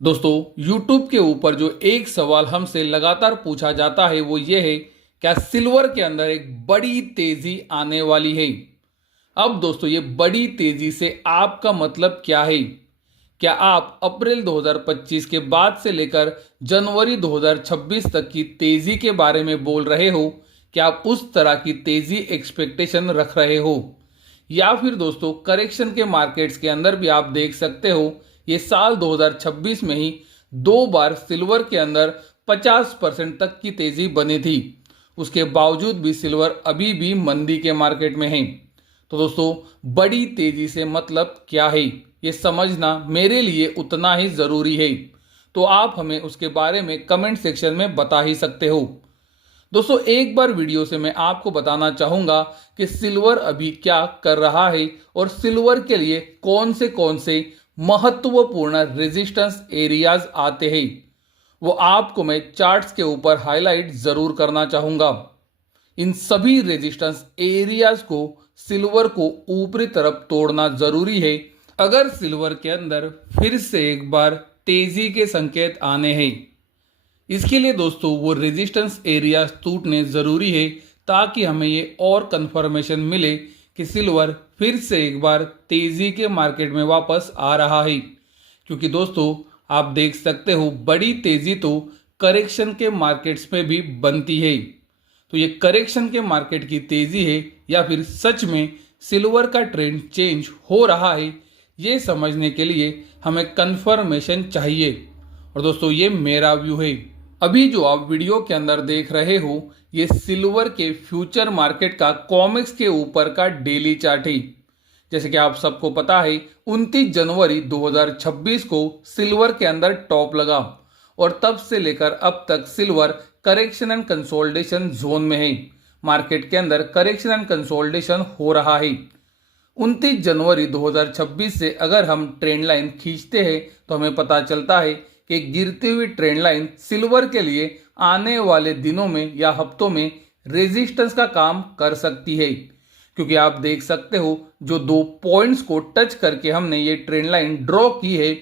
दोस्तों YouTube के ऊपर जो एक सवाल हमसे लगातार पूछा जाता है वो ये है, क्या सिल्वर के अंदर एक बड़ी तेजी आने वाली है। अब दोस्तों ये बड़ी तेजी से आपका मतलब क्या है? क्या आप अप्रैल 2025 के बाद से लेकर जनवरी 2026 तक की तेजी के बारे में बोल रहे हो? क्या आप उस तरह की तेजी एक्सपेक्टेशन रख रहे हो, या फिर दोस्तों करेक्शन के मार्केट्स के अंदर भी आप देख सकते हो ये साल 2026 में ही दो बार सिल्वर के अंदर 50% तक की तेजी बनी थी। उसके बावजूद भी सिल्वर अभी भी मंदी के मार्केट में है। तो दोस्तों बड़ी तेजी से मतलब क्या है, ये समझना मेरे लिए उतना ही जरूरी है। तो आप हमें उसके बारे में कमेंट सेक्शन में बता ही सकते हो। दोस्तों एक बार वीडियो से मैं आपको बताना चाहूंगा कि सिल्वर अभी क्या कर रहा है और सिल्वर के लिए कौन से महत्वपूर्ण रेजिस्टेंस एरियाज आते हैं, वो आपको मैं चार्ट्स के ऊपर हाईलाइट जरूर करना चाहूंगा। इन सभी रेजिस्टेंस एरियाज को सिल्वर को ऊपरी तरफ तोड़ना जरूरी है अगर सिल्वर के अंदर फिर से एक बार तेजी के संकेत आने हैं। इसके लिए दोस्तों वो रेजिस्टेंस एरिया टूटने ज़रूरी है ताकि हमें ये और कंफर्मेशन मिले कि सिल्वर फिर से एक बार तेज़ी के मार्केट में वापस आ रहा है। क्योंकि दोस्तों आप देख सकते हो बड़ी तेज़ी तो करेक्शन के मार्केट्स में भी बनती है। तो ये करेक्शन के मार्केट की तेज़ी है या फिर सच में सिल्वर का ट्रेंड चेंज हो रहा है, ये समझने के लिए हमें कंफर्मेशन चाहिए। और दोस्तों ये मेरा व्यू है। अभी जो आप वीडियो के अंदर देख रहे हो ये सिल्वर के फ्यूचर मार्केट का कॉमिक्स के ऊपर का डेली चार्ट है। जैसे कि आप सबको पता है 29 जनवरी 2026 को सिल्वर के अंदर टॉप लगा और तब से लेकर अब तक silver correction and consolidation zone में है। मार्केट के अंदर करेक्शन एंड कंसोलिडेशन हो रहा है। 29 जनवरी 2026 से अगर हम ट्रेंड लाइन खींचते हैं तो हमें पता चलता है कि गिरती हुई ट्रेंड लाइन सिल्वर के लिए आने वाले दिनों में या हफ्तों में रेजिस्टेंस का काम कर सकती है। क्योंकि आप देख सकते हो जो दो पॉइंट्स को टच करके हमने ये ट्रेंड लाइन ड्रॉ की है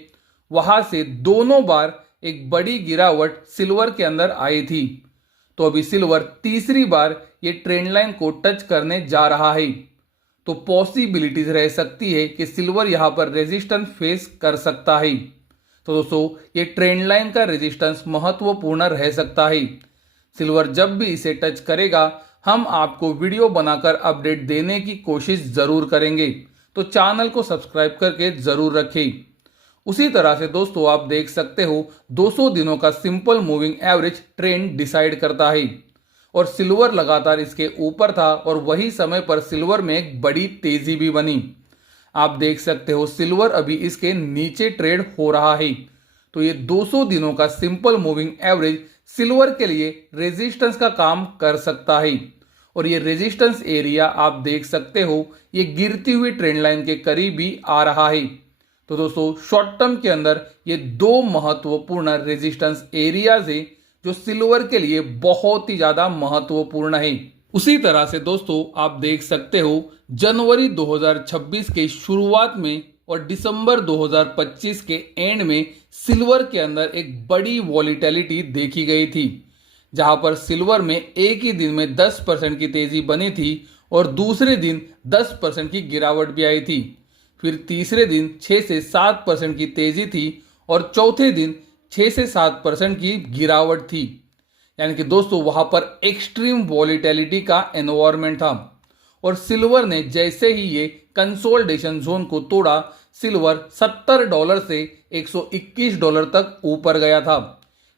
वहां से दोनों बार एक बड़ी गिरावट सिल्वर के अंदर आई थी। तो अभी सिल्वर तीसरी बार ये ट्रेंड लाइन को टच करने जा रहा है। तो पॉसिबिलिटीज रह सकती है कि सिल्वर यहां पर रेजिस्टेंस फेस कर सकता है। तो दोस्तों ये ट्रेंड लाइन का रेजिस्टेंस महत्वपूर्ण रह सकता है। सिल्वर जब भी इसे टच करेगा हम आपको वीडियो बनाकर अपडेट देने की कोशिश जरूर करेंगे। तो चैनल को सब्सक्राइब करके जरूर रखें। उसी तरह से दोस्तों आप देख सकते हो 200 दिनों का simple moving average trend decide करता है और सिल्वर लगातार इसके ऊपर था और वही समय पर सिल्वर में एक बड़ी तेजी भी बनी। आप देख सकते हो सिल्वर अभी इसके नीचे ट्रेड हो रहा है। तो ये 200 दिनों का सिंपल मूविंग एवरेज सिल्वर के लिए रेजिस्टेंस का काम कर सकता है और ये रेजिस्टेंस एरिया आप देख सकते हो ये गिरती हुई ट्रेंड लाइन के करीब ही आ रहा है। तो दोस्तों शॉर्ट टर्म के अंदर ये दो महत्वपूर्ण रेजिस्टेंस एरियाज है जो सिल्वर के लिए बहुत ही ज्यादा महत्वपूर्ण है। उसी तरह से दोस्तों आप देख सकते हो जनवरी 2026 के शुरुआत में और दिसंबर 2025 के एंड में सिल्वर के अंदर एक बड़ी वॉलीटिलिटी देखी गई थी, जहां पर सिल्वर में एक ही दिन में 10% की तेजी बनी थी और दूसरे दिन 10% की गिरावट भी आई थी। फिर तीसरे दिन 6 से 7% की तेजी थी और चौथे दिन 6 से 7% की गिरावट थी। यानी कि दोस्तों वहां पर एक्सट्रीम वॉलीटिलिटी का एनवायरनमेंट था और सिल्वर ने जैसे ही ये कंसोलिडेशन जोन को तोड़ा सिल्वर $70 से $121 तक ऊपर गया था।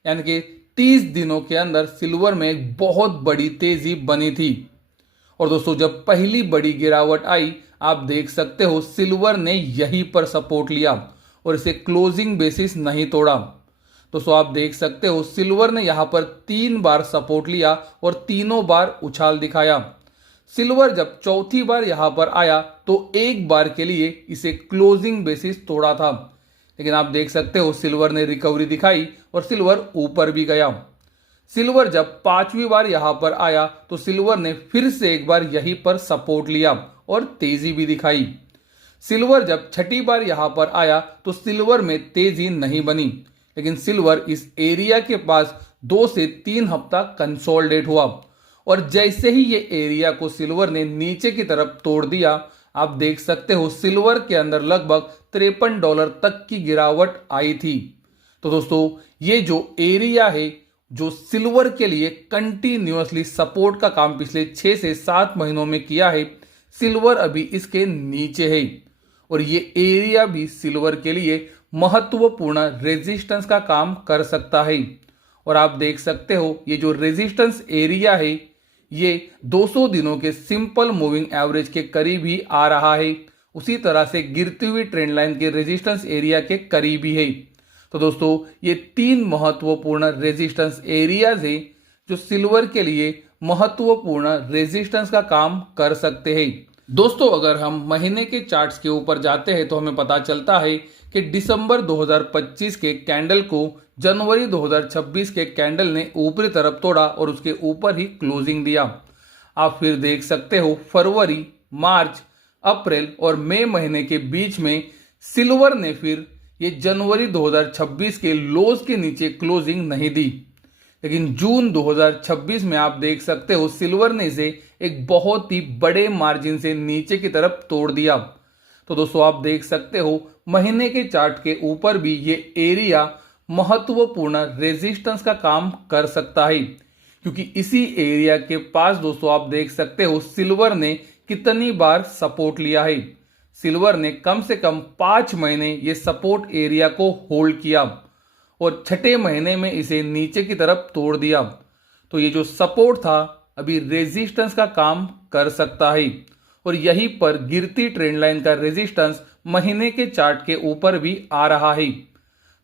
यानी कि 30 दिनों के अंदर सिल्वर में एक बहुत बड़ी तेजी बनी थी। और दोस्तों जब पहली बड़ी गिरावट आई आप देख सकते हो सिल्वर ने यहीं पर सपोर्ट लिया और इसे क्लोजिंग बेसिस नहीं तोड़ा। दोस्तों आप देख सकते हो सिल्वर ने यहां पर 3 बार सपोर्ट लिया और तीनों बार उछाल दिखाया। सिल्वर जब चौथी बार यहां पर आया तो एक बार के लिए इसे क्लोजिंग बेसिस तोड़ा था, लेकिन आप देख सकते हो सिल्वर ने रिकवरी दिखाई और सिल्वर ऊपर भी गया। सिल्वर जब 5वीं बार यहां पर आया तो सिल्वर ने फिर से एक बार यहीं पर सपोर्ट लिया और तेजी भी दिखाई। सिल्वर जब 6ठी बार यहां पर आया तो सिल्वर में तेजी नहीं बनी, लेकिन सिल्वर इस एरिया के पास 2 से 3 हफ्ता कंसोलिडेट हुआ और जैसे ही ये एरिया को सिल्वर ने नीचे की तरफ तोड़ दिया, आप देख सकते हो सिल्वर के अंदर लगभग $53 तक की गिरावट आई थी। तो दोस्तों ये जो एरिया है जो सिल्वर के लिए कंटिन्यूअसली सपोर्ट का काम पिछले 6 से 7 महीनों में किया है, सिल्वर अभी इसके नीचे है और ये एरिया भी सिल्वर के लिए महत्वपूर्ण रेजिस्टेंस का काम कर सकता है। और आप देख सकते हो ये जो रेजिस्टेंस एरिया है ये 200 दिनों के सिंपल मूविंग एवरेज के करीब ही आ रहा है, उसी तरह से गिरती हुई ट्रेंड लाइन के रेजिस्टेंस एरिया के करीब ही है। तो दोस्तों ये 3 महत्वपूर्ण रेजिस्टेंस एरियाज है जो सिल्वर के लिए महत्वपूर्ण रेजिस्टेंस का काम कर सकते हैं। दोस्तों अगर हम महीने के चार्ट्स के ऊपर जाते हैं तो हमें पता चलता है कि दिसंबर 2025 के कैंडल को जनवरी 2026 के कैंडल ने ऊपरी तरफ तोड़ा और उसके ऊपर ही क्लोजिंग दिया। आप फिर देख सकते हो फरवरी, मार्च, अप्रैल और मई महीने के बीच में सिल्वर ने फिर ये जनवरी 2026 के लोज के नीचे क्लोजिंग नहीं दी, लेकिन जून 2026 में आप देख सकते हो सिल्वर ने इसे एक बहुत ही बड़े मार्जिन से नीचे की तरफ तोड़ दिया। तो दोस्तों आप देख सकते हो महीने के चार्ट के ऊपर भी ये एरिया महत्वपूर्ण रेजिस्टेंस का काम कर सकता है, क्योंकि इसी एरिया के पास दोस्तों आप देख सकते हो सिल्वर ने कितनी बार सपोर्ट लिया है। सिल्वर ने कम से कम 5 महीने ये सपोर्ट एरिया को होल्ड किया और छठे महीने में इसे नीचे की तरफ तोड़ दिया। तो ये जो सपोर्ट था अभी रेजिस्टेंस का काम कर सकता है और यहीं पर गिरती ट्रेंड लाइन का रेजिस्टेंस महीने के चार्ट के ऊपर भी आ रहा है।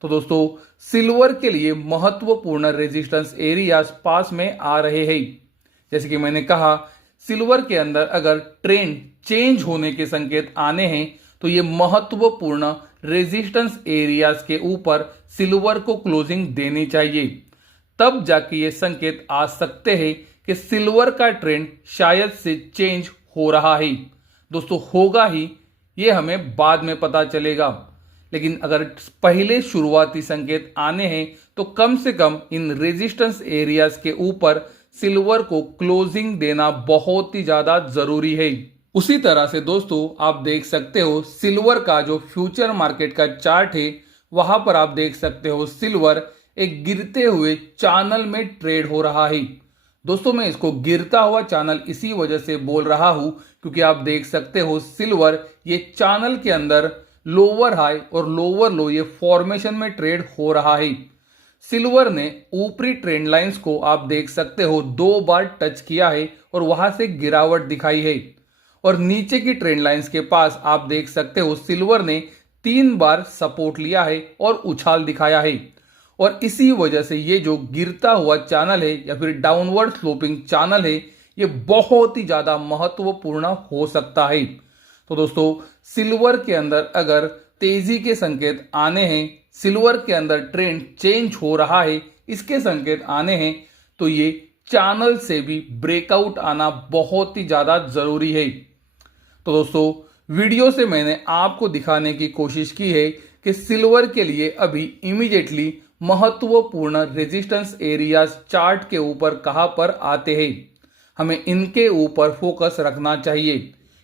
तो दोस्तों सिल्वर के लिए महत्वपूर्ण रेजिस्टेंस एरियाज पास में आ रहे हैं। जैसे कि मैंने कहा सिल्वर के अंदर अगर ट्रेंड चेंज होने के संकेत आने हैं तो ये महत्वपूर्ण रेजिस्टेंस एरियाज के ऊपर सिल्वर को क्लोजिंग देनी चाहिए, तब जाके ये संकेत आ सकते हैं कि सिल्वर का ट्रेंड शायद से चेंज हो रहा है। दोस्तों होगा ही, ये हमें बाद में पता चलेगा, लेकिन अगर पहले शुरुआती संकेत आने हैं तो कम से कम इन रेजिस्टेंस एरियाज के ऊपर सिल्वर को क्लोजिंग देना बहुत ही ज्यादा जरूरी है। उसी तरह से दोस्तों आप देख सकते हो सिल्वर का जो फ्यूचर मार्केट का चार्ट है वहां पर आप देख सकते हो सिल्वर एक गिरते हुए चैनल में ट्रेड हो रहा है। दोस्तों मैं इसको गिरता हुआ चैनल इसी वजह से बोल रहा हूं क्योंकि आप देख सकते हो सिल्वर ये चैनल के अंदर लोअर हाई और लोअर लो ये फॉर्मेशन में ट्रेड हो रहा है। सिल्वर ने ऊपरी ट्रेंड लाइंस को आप देख सकते हो 2 बार टच किया है और वहां से गिरावट दिखाई है और नीचे की ट्रेंड लाइंस के पास आप देख सकते हो सिल्वर ने 3 बार सपोर्ट लिया है और उछाल दिखाया है और इसी वजह से ये जो गिरता हुआ चैनल है या फिर डाउनवर्ड स्लोपिंग चैनल है ये बहुत ही ज्यादा महत्वपूर्ण हो सकता है। तो दोस्तों सिल्वर के अंदर अगर तेजी के संकेत आने हैं, सिल्वर के अंदर ट्रेंड चेंज हो रहा है, इसके संकेत आने हैं तो ये चैनल से भी ब्रेकआउट आना बहुत ही ज्यादा जरूरी है। तो दोस्तों वीडियो से मैंने आपको दिखाने की कोशिश की है कि सिल्वर के लिए अभी इमीडिएटली महत्वपूर्ण रेजिस्टेंस एरियाज चार्ट के ऊपर कहां पर आते हैं, हमें इनके ऊपर फोकस रखना चाहिए,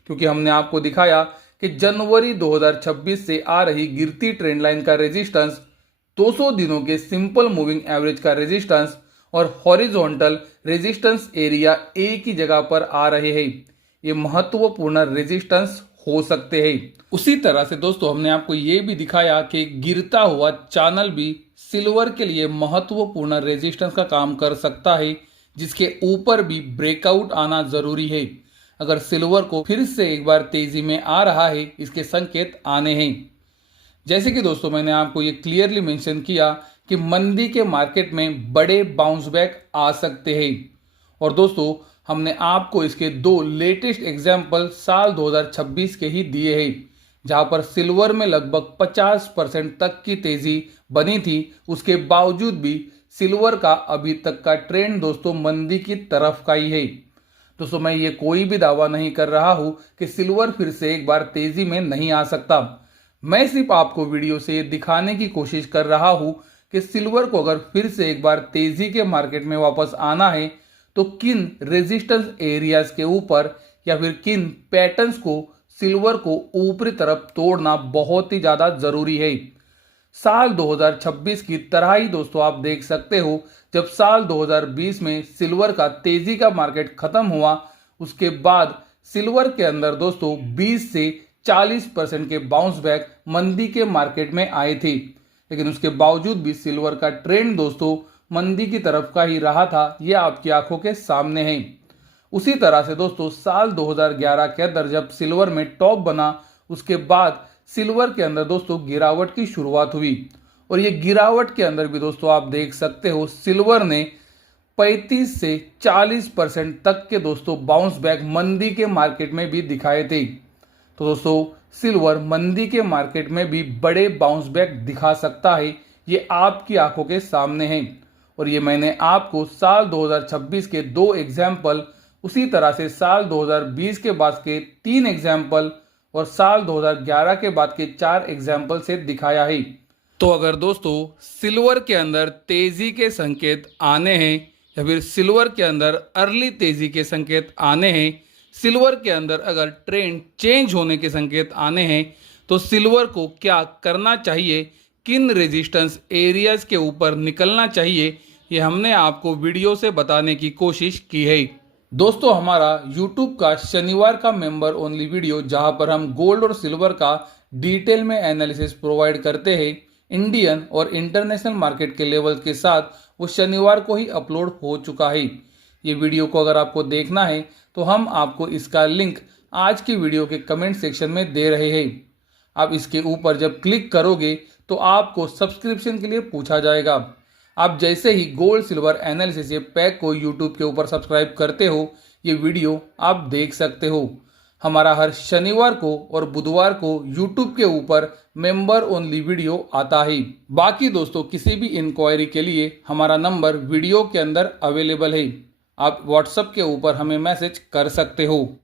क्योंकि हमने आपको दिखाया कि जनवरी 2026 से आ रही गिरती ट्रेंड लाइन का रेजिस्टेंस, 200 दिनों के सिंपल मूविंग एवरेज का रेजिस्टेंस और हॉरिजॉन्टल रेजिस्टेंस एरिया एक ही जगह पर आ रहे हैं। ये महत्वपूर्ण रेजिस्टेंस हो सकते हैं। उसी तरह से दोस्तों हमने आपको ये भी दिखाया कि गिरता हुआ चैनल भी सिल्वर के लिए महत्वपूर्ण रेजिस्टेंस का काम कर सकता है, जिसके ऊपर भी ब्रेकआउट आना जरूरी है। अगर सिल्वर को फिर से एक बार तेजी में आ रहा है, इसके संकेत आने हैं। जैसे कि दोस्तों मैंने आपको ये क्लियरली मेंशन किया कि मंदी के मार्केट में बड़े बाउंस बैक आ सकते हैं और दोस्तों हमने आपको इसके 2 लेटेस्ट एग्जाम्पल साल 2026 के ही दिए हैं, जहां पर सिल्वर में लगभग 50% तक की तेजी बनी थी। उसके बावजूद भी सिल्वर का अभी तक का ट्रेंड दोस्तों मंदी की तरफ का ही है। दोस्तों मैं ये कोई भी दावा नहीं कर रहा हूं कि सिल्वर फिर से एक बार तेजी में नहीं आ सकता। मैं सिर्फ आपको वीडियो से दिखाने की कोशिश कर रहा हूं कि सिल्वर को अगर फिर से एक बार तेजी के मार्केट में वापस आना है तो किन रेजिस्टेंस एरियाज के ऊपर या फिर किन पैटर्न्स को सिल्वर को ऊपरी तरफ तोड़ना बहुत ही ज़्यादा ज़रूरी है। साल 2026 की तरह ही दोस्तों आप देख सकते हो, जब साल 2020 में सिल्वर का तेजी का मार्केट खत्म हुआ, उसके बाद सिल्वर के अंदर दोस्तों 20 से 40% के बाउंस बैक मंदी के मार्केट में आए थे। लेकिन उसके बावजूद भी सिल्वर का ट्रेंड दोस्तों मंदी की तरफ का ही रहा था, यह आपकी आंखों के सामने है। उसी तरह से दोस्तों साल 2011 के अंदर जब सिल्वर में टॉप बना, उसके बाद सिल्वर के अंदर दोस्तों गिरावट की शुरुआत हुई और ये गिरावट के अंदर भी दोस्तों आप देख सकते हो सिल्वर ने 35 से 40% तक के दोस्तों बाउंस बैक मंदी के मार्केट में भी दिखाए थे। तो दोस्तों सिल्वर मंदी के मार्केट में भी बड़े बाउंस बैक दिखा सकता है, ये आपकी आंखों के सामने है। और ये मैंने आपको साल 2026 के 2 एग्जाम्पल, उसी तरह से साल 2020 के बाद के 3 एग्जाम्पल और साल 2011 के बाद के 4 एग्जाम्पल से दिखाया है। तो अगर दोस्तों सिल्वर के अंदर तेजी के संकेत आने हैं या फिर सिल्वर के अंदर अर्ली तेजी के संकेत आने हैं, सिल्वर के अंदर अगर ट्रेंड चेंज होने के संकेत आने हैं, तो सिल्वर को क्या करना चाहिए, किन रेजिस्टेंस एरियाज के ऊपर निकलना चाहिए, ये हमने आपको वीडियो से बताने की कोशिश की है। दोस्तों हमारा YouTube का शनिवार का मेंबर ओनली वीडियो, जहां पर हम गोल्ड और सिल्वर का डिटेल में एनालिसिस प्रोवाइड करते हैं इंडियन और इंटरनेशनल मार्केट के लेवल के साथ, वो शनिवार को ही अपलोड हो चुका है। ये वीडियो को अगर आपको देखना है तो हम आपको इसका लिंक आज की वीडियो के कमेंट सेक्शन में दे रहे हैं। आप इसके ऊपर जब क्लिक करोगे तो आपको सब्सक्रिप्शन के लिए पूछा जाएगा। आप जैसे ही गोल्ड सिल्वर एनालिसिस ये पैक को यूट्यूब के ऊपर सब्सक्राइब करते हो, ये वीडियो आप देख सकते हो। हमारा हर शनिवार को और बुधवार को यूट्यूब के ऊपर मेंबर ओनली वीडियो आता है। बाकी दोस्तों किसी भी इंक्वायरी के लिए हमारा नंबर वीडियो के अंदर अवेलेबल है, आप व्हाट्सएप के ऊपर हमें मैसेज कर सकते हो।